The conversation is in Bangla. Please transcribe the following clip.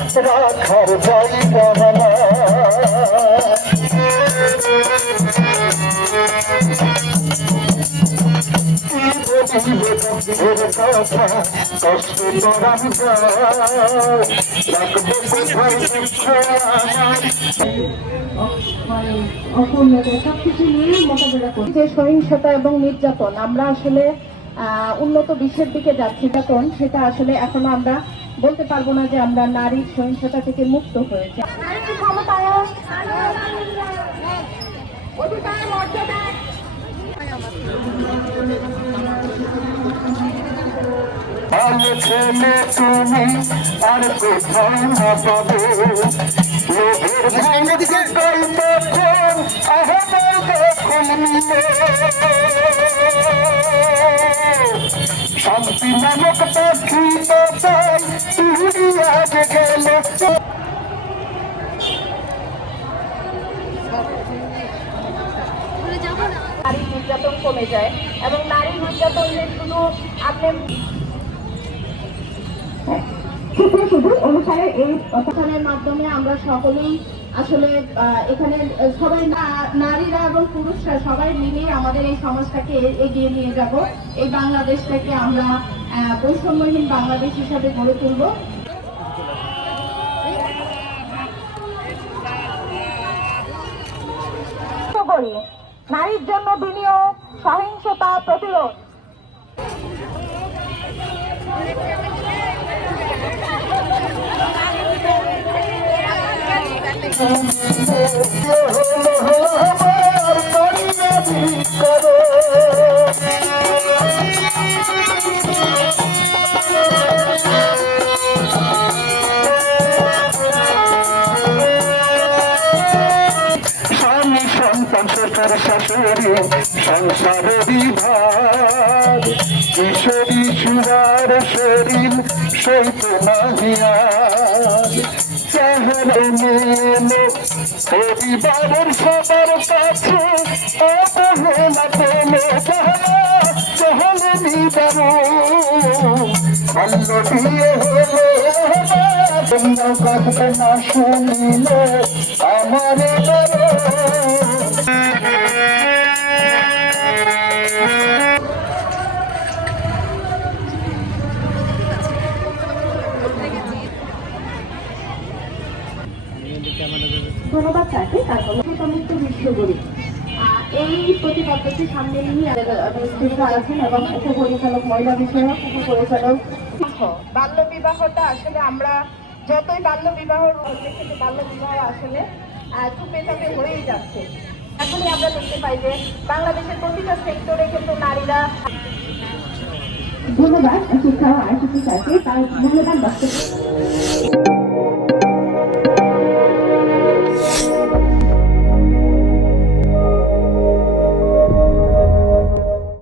রাখার জায়গা না কষ্ট করার রাখবো কোথায় দুঃখ আমার অপূর্ণতা সবকিছু নিয়েই মোকাবেলা করি। যে সহিংসতা এবং নির্যাতন আমরা আসলে উন্নত বিশ্বের দিকে যাচ্ছি, তখন সেটা আসলে এখনো আমরা বলতে পারবো না যে আমরা নারীর সহিংসতা থেকে মুক্ত হয়েছে। ভালো ছেলে তুমি আর কোথাও না পাবে লোভের ভাঙে তখন আহ্বান তখন মিলে শান্তি নামক পাখি তো তাই উড়িয়া গেল। নারী নির্যাতন কমে যায় এবং নারী নির্যাতন শুধু আপনার শুধু অনুসারে এই অনুষ্ঠানের মাধ্যমে আমরা সকলেই আসলে এখানে সবাই নারীরা এবং পুরুষরা সবাই মিলে আমাদের এই সমাজটাকে এগিয়ে নিয়ে যাব, এই বাংলাদেশটাকে আমরা বৈষম্যহীন বাংলাদেশ হিসাবে গড়ে তুলব। নারীর জন্য বিনিয়োগ, সহিংসতা প্রতিরোধ। সংসার শাশুড়ি সংসারের বিভাগ কিশোরী সুরার শরীর সইত নাহিয়া চাহলে মেলে পরিবারের সবার কাছে অবহেলা পেলে চাহলে নিবার অন্য দিয়ে হলে কথা না শুনিলে আমার ধন্যবাদ তাকে। তারপর সমস্ত বিশ্বগুলি এই প্রতিপাদ্যটি সামনে নিয়ে আছেন এবং উপপরিচালক মহিলা বিষয়ক উপপরিচালক। বাল্য বিবাহটা আসলে আমরা যতই বাল্য বিবাহ কিন্তু বাল্য বিবাহ আসলে চুপে চাপে হয়েই যাচ্ছে। এখনই আমরা দেখতে পাই যে বাংলাদেশের প্রতিটা সেক্টরে কিন্তু নারীরা। ধন্যবাদ শিক্ষা আইসিটি স্যারকে তার মূল্যবান বক্তব্য।